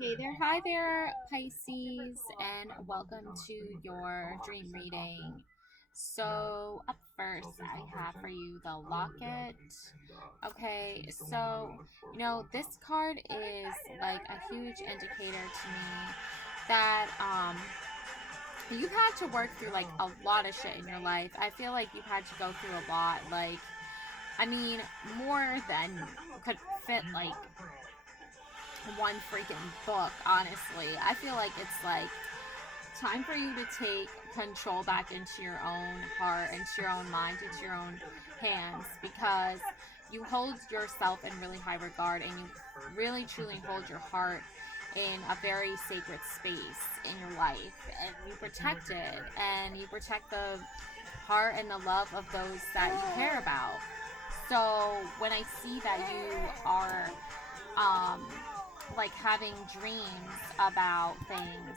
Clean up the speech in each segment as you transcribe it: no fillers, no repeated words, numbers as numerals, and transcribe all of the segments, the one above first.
Hey there, hi there, Pisces, and welcome to your dream reading. So, up first, I have for you the locket. Okay, so this card is like a huge indicator to me that you've had to work through like a lot of shit in your life. I feel like you've had to go through a lot, like, I mean, more than could fit like one freaking book, honestly. I feel like it's like time for you to take control back into your own heart, into your own mind, into your own hands, because you hold yourself in really high regard and you really truly hold your heart in a very sacred space in your life, and you protect it, and you protect the heart and the love of those that you care about. So when I see that you are um like having dreams about things,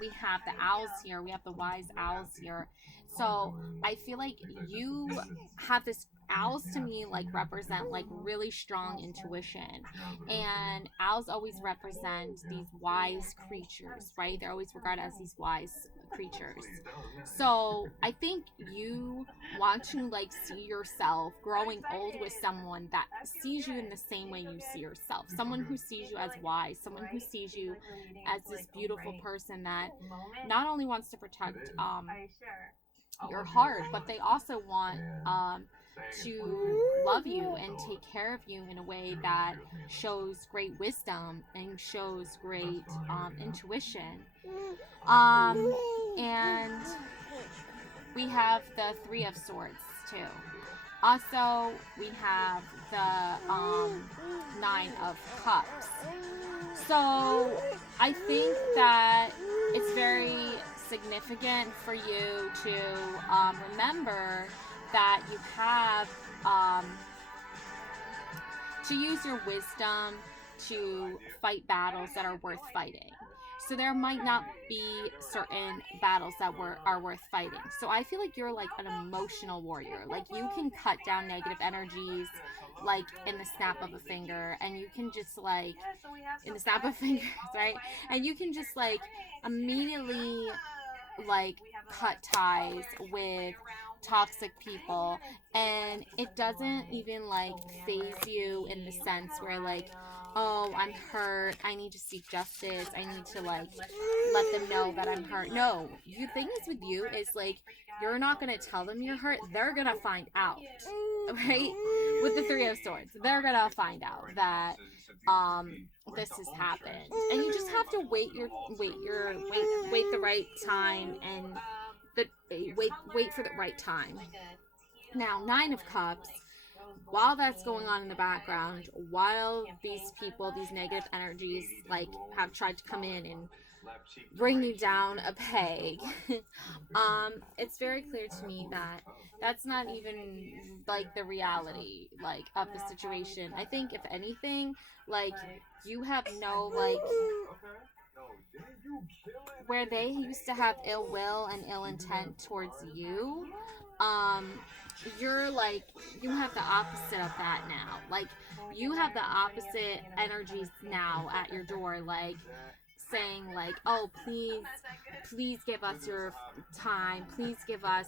we have the owls here, we have the wise owls here. So I feel like you have this, owls to me like represent like really strong intuition, and owls always represent these wise creatures, right? They're always regarded as these wise creatures. So I think you want to like see yourself growing old with someone that sees you in the same way you see yourself, someone who sees you as wise, someone who sees you as this beautiful person that not only wants to protect your heart, but they also want to love you and take care of you in a way that shows great wisdom and shows great intuition. And we have the Three of Swords too. Also, we have the Nine of Cups. So I think that it's very significant for you to remember that you have um, to use your wisdom to fight battles that are worth fighting. So there might not be certain battles that are worth fighting. So I feel like you're like an emotional warrior. Like you can cut down negative energies like in the snap of a finger, and you can just like in the snap of fingers, right? And you can just like immediately like cut ties with toxic people, and it doesn't even like phase you in the sense where like, oh, I'm hurt, I need to seek justice, I need to like let them know that I'm hurt. No, the thing is with you is like you're not gonna tell them you're hurt, they're gonna find out, right? With the Three of Swords, they're gonna find out that this has happened, and you just have to wait the right time, and the wait for the right time. Now, Nine of Cups, while that's going on in the background, while these people, these negative energies like have tried to come in and bring you down a peg, it's very clear to me that that's not even like the reality like of the situation. I think if anything, like you have no like, where they used to have ill will and ill intent towards you, um you're like, you have the opposite of that now. Like you have the opposite energies now at your door, like saying like, oh, please give us your time, please give us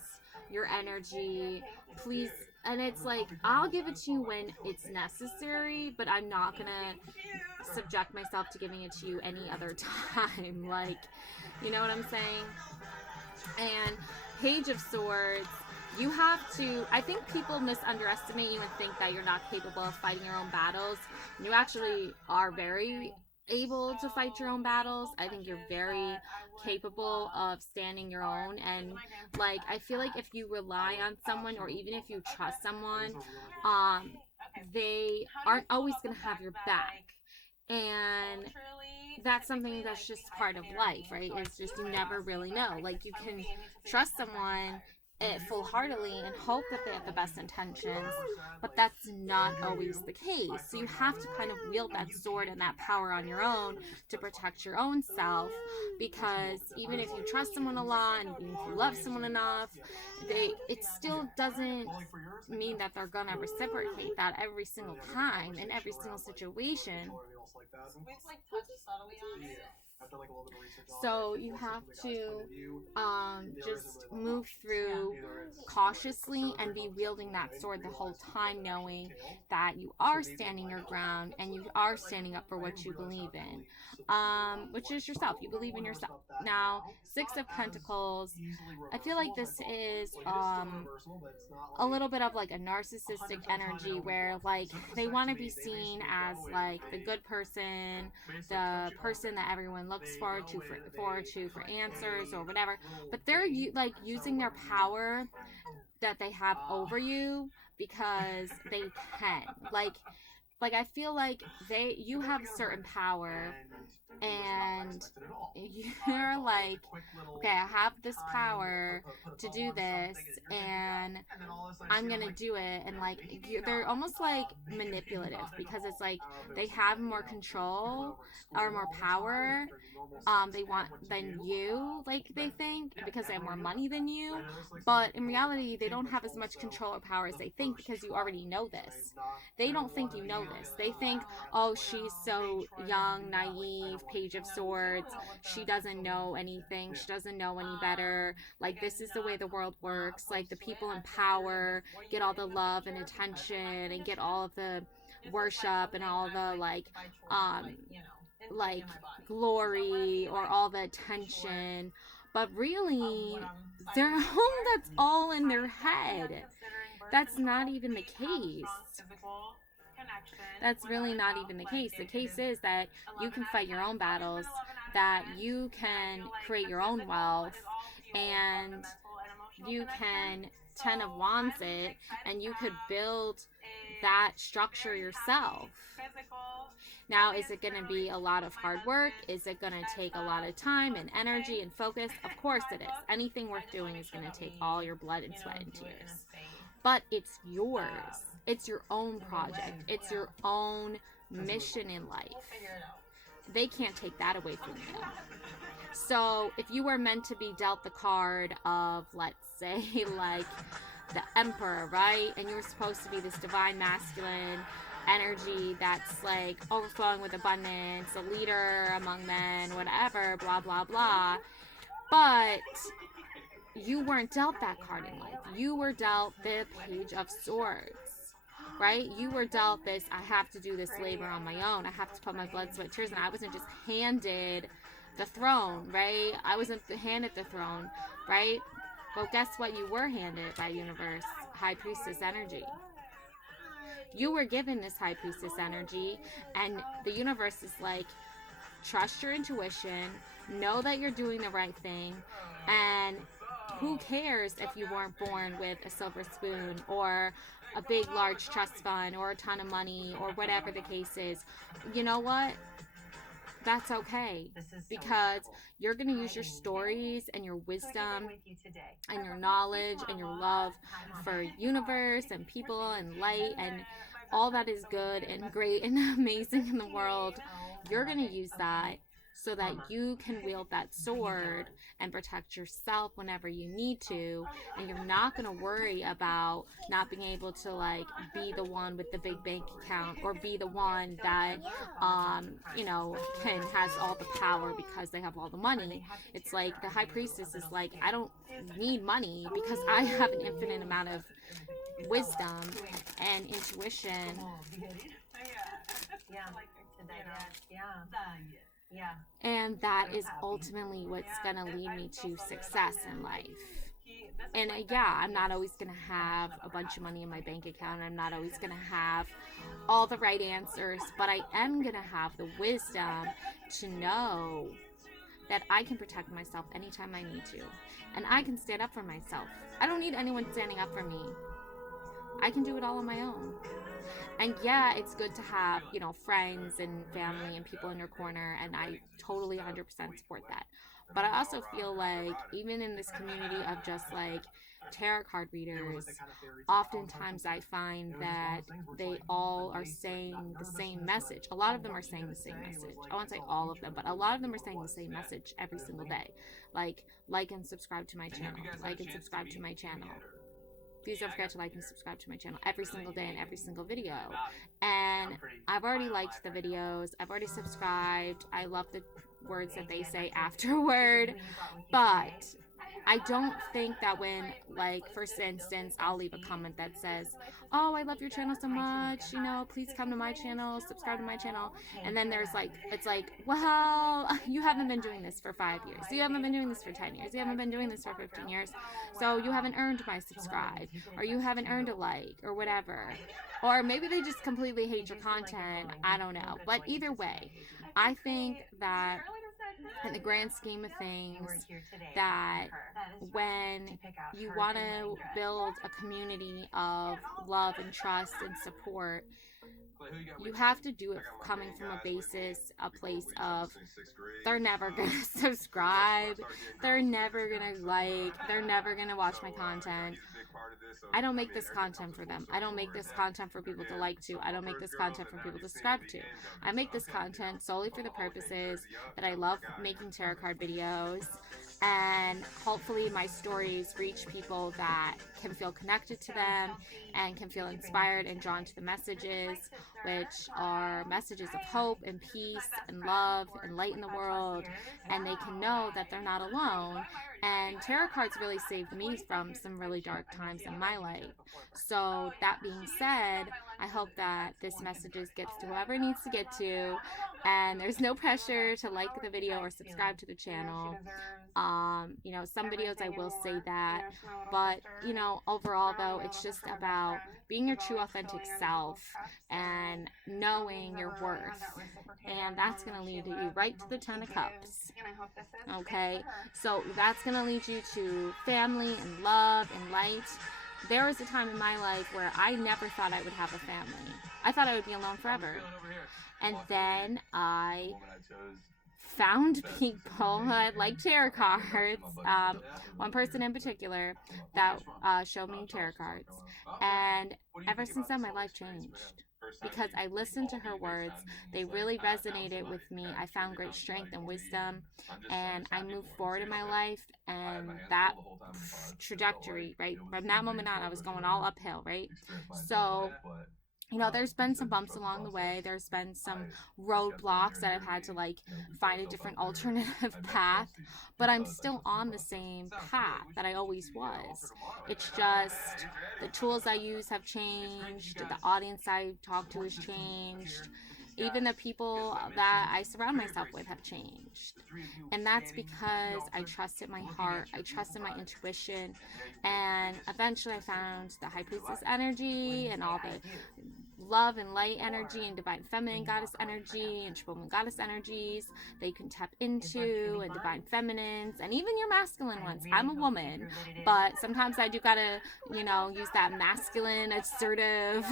your energy, please. And it's like, I'll give it to you when it's necessary, but I'm not gonna subject myself to giving it to you any other time. Like, you know what I'm saying? And Page of Swords, you have to, I think people misunderestimate you and think that you're not capable of fighting your own battles. You actually are very able to fight your own battles. I think you're very capable of standing your own, and like I feel like if you rely on someone, or even if you trust someone, um they aren't always going to have your back. And that's something that's just part of life, right? It's just, you never really know. Like you can trust someone it full-heartedly and hope that they have the best intentions, but that's not always the case. So you have to kind of wield that sword and that power on your own to protect your own self, because even if you trust someone a lot and even if you love someone enough, it still doesn't mean that they're gonna reciprocate that every single time in every single situation. So you have to just move through cautiously and be wielding that sword the whole time, knowing that you are standing your ground and you are standing up for what you believe in, which is yourself. You believe in yourself. Now, Six of Pentacles, I feel like this is a little bit of like a narcissistic energy where like they want to be seen as like the good person, the person that everyone looks forward to for answers or whatever, but they're like using their power that they have over you because they can. Like I feel like you have certain power and you're like, okay, I have this power to do this and I'm gonna do it. And like they're almost like manipulative because it's like they have more control or more power they want than you, like they think, because they have more money than you, but in reality they don't have as much control or power as they think, because you already know this. They don't think you know this. They think, oh, she's so young, naive, Page of Swords, she doesn't know anything, she doesn't know any better, like this is the way the world works, like the people in power get all the love and attention and get all of the worship and all the like glory or all the attention, but really that's all in their head. That's not even the case. That's really not even the case. The case is that you can fight your own battles, that you can create your own wealth, and you can Ten of Wands it, and you could build that structure yourself. Now, is it going to be a lot of hard work? Is it going to take a lot of time and energy and focus? Of course it is. Anything worth doing is going to take all your blood and sweat and tears. But it's yours. It's your own project. It's your own mission in life. They can't take that away from you. So if you were meant to be dealt the card of, let's say, like the Emperor, right? And you were supposed to be this divine masculine energy that's like overflowing with abundance, a leader among men, whatever, blah, blah, blah. But you weren't dealt that card in life. You were dealt the Page of Swords, right? You were dealt this, I have to do this labor on my own. I have to put my blood, sweat, tears, and I wasn't just handed the throne, right? I wasn't handed the throne, right? Well, guess what? You were handed by universe, High Priestess energy. You were given this High Priestess energy, and the universe is like, trust your intuition, know that you're doing the right thing, and who cares if you weren't born with a silver spoon or a big, large trust fund or a ton of money or whatever the case is. You know what? That's okay, because you're going to use your stories and your wisdom and your knowledge and your love for universe and people and light and all that is good and great and amazing in the world. You're going to use that so that you can wield that sword and protect yourself whenever you need to, and you're not going to worry about not being able to like be the one with the big bank account or be the one that has all the power because they have all the money. It's like the High Priestess is like, I don't need money because I have an infinite amount of wisdom and intuition. And that is ultimately what's going to lead me to success in life. And I'm not always going to have a bunch of money in my bank account. I'm not always going to have all the right answers, but I am going to have the wisdom to know that I can protect myself anytime I need to. And I can stand up for myself. I don't need anyone standing up for me. I can do it all on my own. And yeah, it's good to have, friends and family and people in your corner, and I totally 100% support that. But I also feel like even in this community of just like tarot card readers, oftentimes I find that they all are saying the same message. A lot of them are saying the same message. I won't say all of them, but a lot of them are saying the same message every single day. Like and subscribe to my channel. Like and subscribe to my channel. Please don't forget to like and subscribe to my channel every single day and every single video. And I've already liked the videos. I've already subscribed. I love the words that they say afterward. But I don't think that when, like, for instance, I'll leave a comment that says, oh, I love your channel so much, you know, please come to my channel, subscribe to my channel. And then there's like, it's like, well, you haven't been doing this for 5 years. You haven't been doing this for 10 years. You haven't been doing this for 15 years. So you haven't earned my subscribe, or you haven't earned a like, or whatever. Or maybe they just completely hate your content. I don't know. But either way, I think that in the grand scheme of things, that when you want to build a community of love and trust and support, you have to do it coming from a place of they're never going to subscribe, they're never going to like, they're never going to watch my content. I don't make this content for them. I don't make this content for people to like to. I don't make this content for people to subscribe to. I make this content solely for the purposes that I love making tarot card videos, and hopefully my stories reach people that can feel connected to them and can feel inspired and drawn to the messages, which are messages of hope and peace and love and light in the world, and they can know that they're not alone. And tarot cards really saved me from some really dark times in my life. So that being said, I hope that this message gets to whoever it needs to get to, and there's no pressure to like the video or subscribe to the channel. You know, some videos I will say that, but you know, overall though, it's just about being your true authentic self and knowing your worth, and that's going to lead you right to the 10 of Cups. Okay, so that's going to lead you to family and love and light. There was a time in my life where I never thought I would have a family. I thought I would be alone forever. And then I found people that like tarot cards, one person in particular that showed me tarot cards, and ever since then my life changed because I listened to her words. They really resonated with me. I found great strength and wisdom, and I moved forward in my life, and that trajectory, right, from that moment on, I was going all uphill, right? So you know, there's been some bumps along the way. There's been some roadblocks that I've had to like find a different alternative path, but I'm still on the same path that I always was. It's just the tools I use have changed. The audience I talk to has changed. Even the people that I surround myself with have changed. And that's because I trusted my heart, I trusted my intuition, and eventually I found the High Priestess energy and all the love and light energy and divine feminine goddess energy and triple moon goddess energies that you can tap into, and divine feminines, and even your masculine ones. I'm a woman, but sometimes I do gotta, you know, use that masculine, assertive,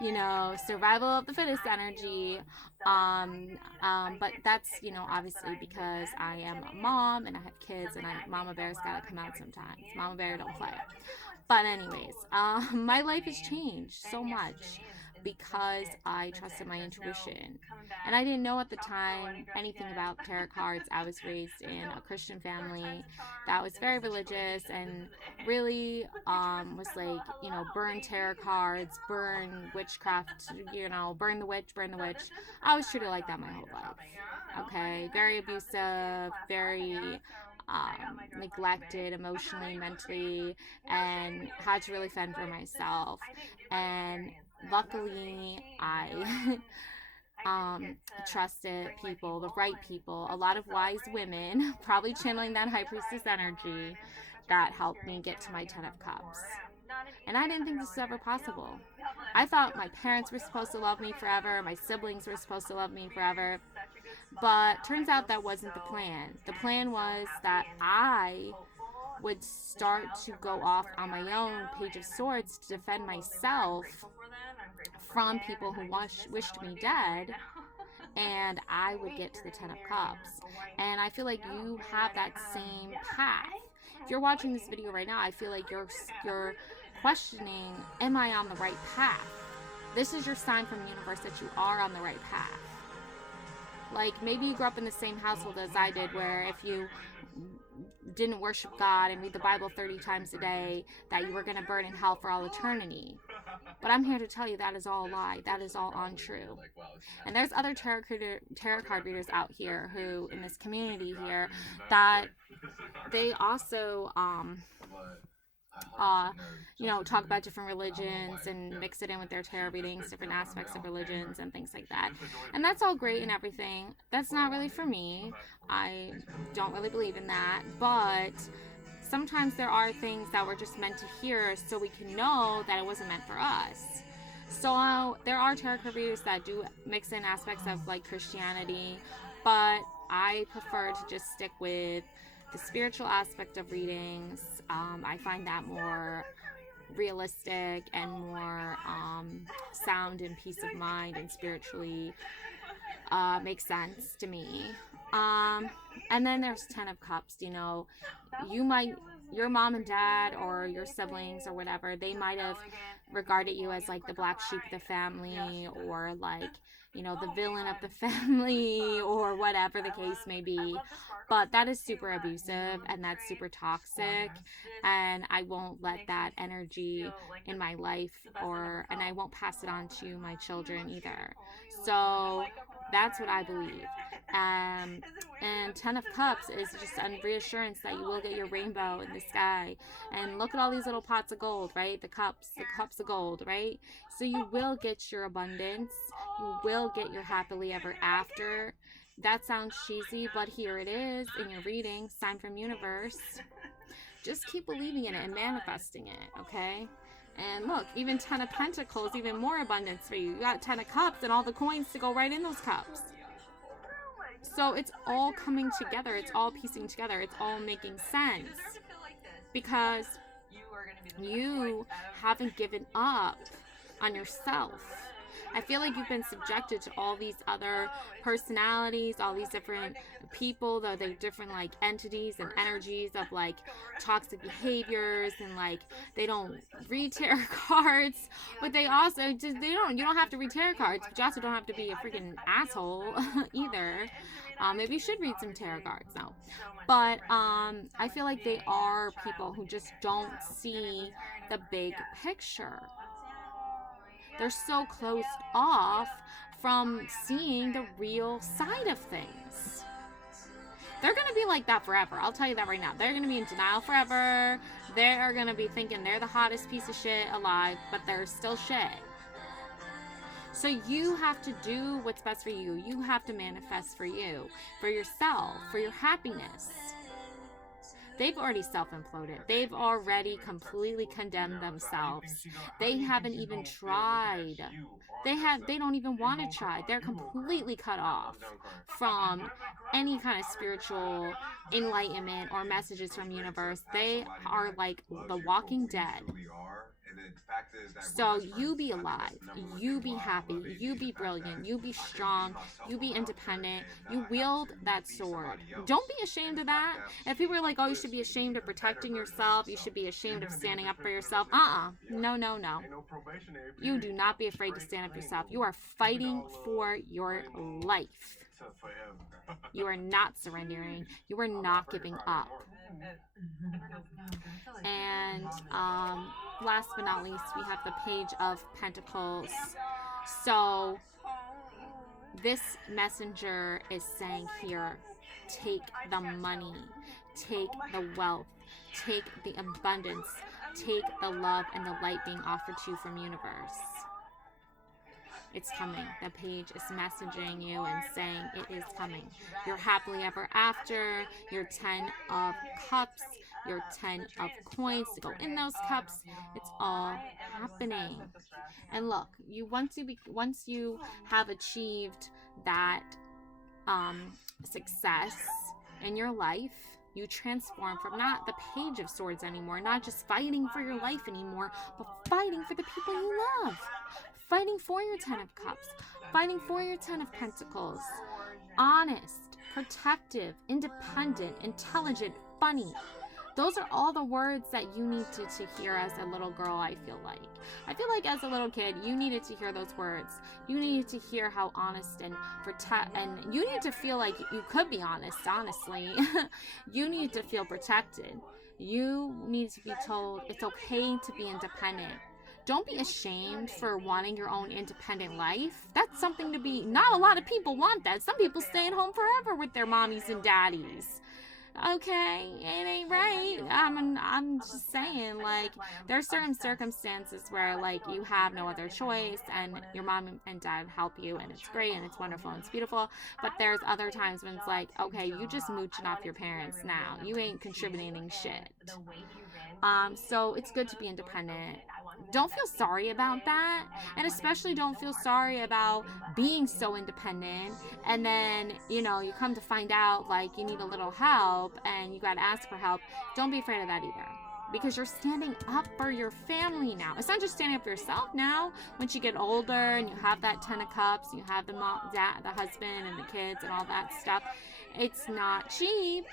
you know, survival of the fittest energy. But that's, you know, obviously because I am a mom and I have kids, and Mama Bear's gotta come out sometimes. Mama Bear don't play. But anyways, my life has changed so much because I trusted my intuition. And I didn't know at the time anything about tarot cards. I was raised in a Christian family that was very religious and really was like, you know, burn tarot cards, burn witchcraft, you know, burn the witch, burn the witch. I was treated like that my whole life. Okay, very abusive, very neglected emotionally, mentally, and had to really fend for myself. And luckily I trusted people, the right people, a lot of wise women, probably channeling that High Priestess energy, that helped me get to my 10 of Cups. And I didn't think this was ever possible. I thought my parents were supposed to love me forever, my siblings were supposed to love me forever, but turns out that wasn't the plan. The plan was that I would start to go off on my own Page of Swords to defend myself from people who wished me dead, and I would get to the 10 of Cups. And I feel like you have that same path. if you're watching this video right now, I feel like you're questioning, am I on the right path? This is your sign from the universe that you are on the right path. Like, maybe you grew up in the same household as I did, where if you didn't worship God and read the Bible 30 times a day, that you were going to burn in hell for all eternity. But I'm here to tell you that is all a lie. That is all untrue. And there's other tarot card readers out here who, in this community here, that they also, talk about different religions and mix it in with their tarot readings, different aspects of religions and things like that. And that's all great and everything. That's not really for me. I don't really believe in that. But sometimes there are things that we're just meant to hear so we can know that it wasn't meant for us. So there are tarot card readers that do mix in aspects of like Christianity, but I prefer to just stick with the spiritual aspect of readings. I find that more realistic and more sound and peace of mind and spiritually makes sense to me. And then there's 10 of Cups. Your mom and dad or your siblings or whatever, they might have regarded you as like the black sheep of the family, or like, the villain of the family, or whatever the case may be. But that is super abusive and that's super toxic, and I won't let that energy in my life, and I won't pass it on to my children either. So that's what I believe. And 10 of Cups is just a reassurance that you will get your rainbow in the sky. And look at all these little pots of gold, right? The cups of gold, right? So you will get your abundance. You will get your happily ever after. That sounds cheesy, but here it is in your reading, sign from universe. Just keep believing in it and manifesting it, okay? And look, even 10 of Pentacles, even more abundance for you. You got 10 of Cups and all the coins to go right in those cups. So it's all coming together. It's all piecing together. It's all making sense. Because you haven't given up on yourself. I feel like you've been subjected to all these other personalities, all these different people, the different like entities and energies of like toxic behaviors, and like they don't read tarot cards, but you don't have to read tarot cards, but you also don't have to be a freaking asshole either. Maybe you should read some tarot cards now. But I feel like they are people who just don't see the big picture. They're so closed off from seeing the real side of things. They're going to be like that forever. I'll tell you that right now. They're going to be in denial forever. They're going to be thinking they're the hottest piece of shit alive, but they're still shit. So you have to do what's best for you. You have to manifest for you, for yourself, for your happiness. They've already self-imploded. They've already completely condemned themselves. They haven't even tried. They don't even want to try. They're completely cut off from any kind of spiritual enlightenment or messages from the universe. They are like the walking dead. So you be alive, you be happy, you be brilliant, you be strong, you be independent, you wield that sword. Don't be ashamed of that. If people are like, oh, you should be ashamed of protecting yourself, you should be ashamed of standing up for yourself. No. You do not be afraid to stand up for yourself. You are fighting for your life. You are not surrendering. You are not giving up. And last but not least, we have the Page of Pentacles. So this messenger is saying here, take the money, take the wealth, take the abundance, take the love and the light being offered to you from universe. It's coming. The page is messaging you and saying it is coming. Your happily ever after, your 10 of cups, your 10 of coins to go in those cups. It's all happening. And look, once you have achieved that success in your life, you transform from not the Page of Swords anymore, not just fighting for your life anymore, but fighting for the people you love. Fighting for your 10 of Cups, fighting for your 10 of Pentacles. Honest, protective, independent, intelligent, funny. Those are all the words that you need to hear as a little girl, I feel like. I feel like as a little kid, you needed to hear those words. You needed to hear how honest and you need to feel like you could be honest, honestly. You need to feel protected. You need to be told it's okay to be independent. Don't be ashamed for wanting your own independent life. That's something to be, not a lot of people want that. Some people stay at home forever with their mommies and daddies. Okay, it ain't right. I'm just saying, like, there's certain circumstances where, like, you have no other choice and your mom and dad help you and it's great and it's wonderful and it's beautiful. But there's other times when it's like, okay, you just mooching off your parents now. You ain't contributing shit. So it's good to be independent. Don't feel sorry about that, and especially don't feel sorry about being so independent and then, you know, you come to find out like you need a little help and you got to ask for help. Don't be afraid of that either, because you're standing up for your family now. It's not just standing up for yourself now. Once you get older and you have that 10 of cups, you have the mom, dad, the husband and the kids and all that stuff, it's not cheap.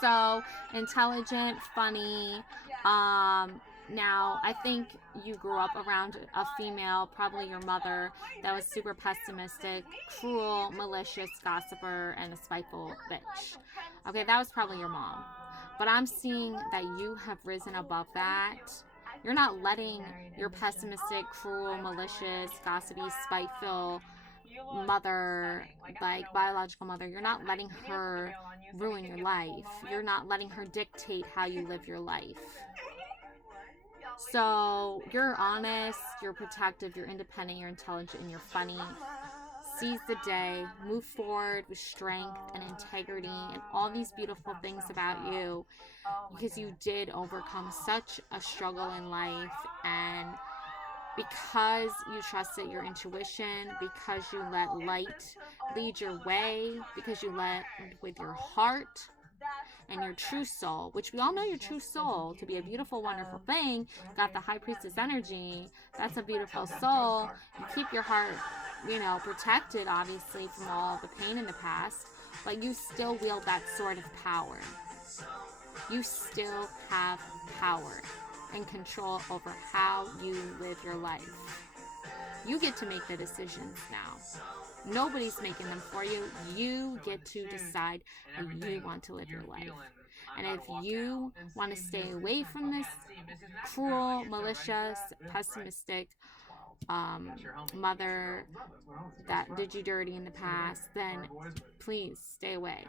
So intelligent, funny. Now, I think you grew up around a female, probably your mother, that was super pessimistic, cruel, malicious, gossiper, and a spiteful bitch. Okay, that was probably your mom. But I'm seeing that you have risen above that. You're not letting your pessimistic, cruel, malicious, gossipy, spiteful mother, like biological mother, you're not letting her ruin your life. You're not letting her dictate how you live your life. So you're honest, you're protective, you're independent, you're intelligent, and you're funny. Seize the day, move forward with strength and integrity and all these beautiful things about you, because you did overcome such a struggle in life, and because you trusted your intuition, because you let light lead your way, because you led with your heart and your true soul, which we all know your true soul to be a beautiful, wonderful thing. Got the high priestess energy. That's a beautiful soul. You keep your heart, you know, protected, obviously, from all the pain in the past, but you still wield that sword of power. You still have power and control over how you live your life. You get to make the decisions now. Nobody's making them for you. You get to decide how you want to live your life. And if you want to stay away from this cruel, malicious, pessimistic mother that did you dirty in the past, then please stay away.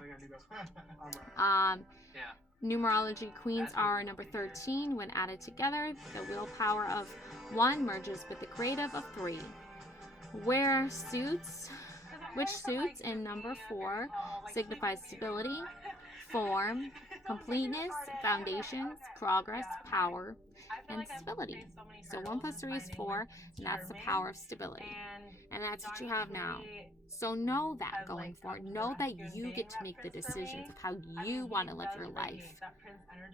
Numerology queens are number 13. When added together, the willpower of 1 merges with the creative of 3. Which suits in number 4 signifies stability, form, completeness, foundations, progress, power, and stability. So 1 plus 3 is 4, and that's the power of stability. And that's what you have now. So know that going forward. Know that you get to make the decisions of how you want to live your life.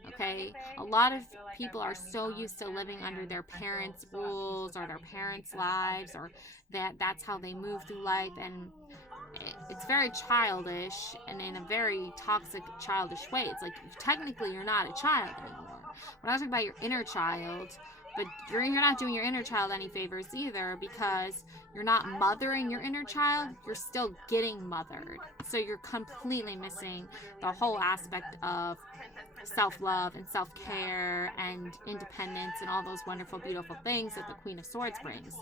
Okay? A lot of people are so used to living under their parents' rules or their parents' lives, or that's how they move through life, and it's very childish and in a very toxic, childish way. It's like, technically you're not a child anymore. We're not talking about your inner child, but you're not doing your inner child any favors either, because you're not mothering your inner child, you're still getting mothered. So you're completely missing the whole aspect of self-love and self-care and independence and all those wonderful, beautiful things that the Queen of Swords brings.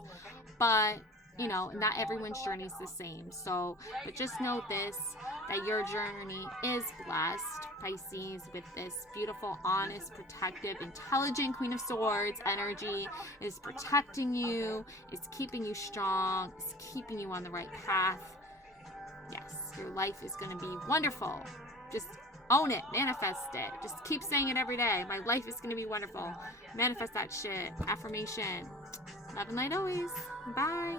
But you know, not everyone's journey is the same. So, but just know this, that your journey is blessed, Pisces, with this beautiful, honest, protective, intelligent Queen of Swords energy. Is protecting you, is keeping you strong, is keeping you on the right path. Yes, your life is going to be wonderful. Just own it, manifest it. Just keep saying it every day. My life is going to be wonderful. Manifest that shit. Affirmation. Love and light always. Bye.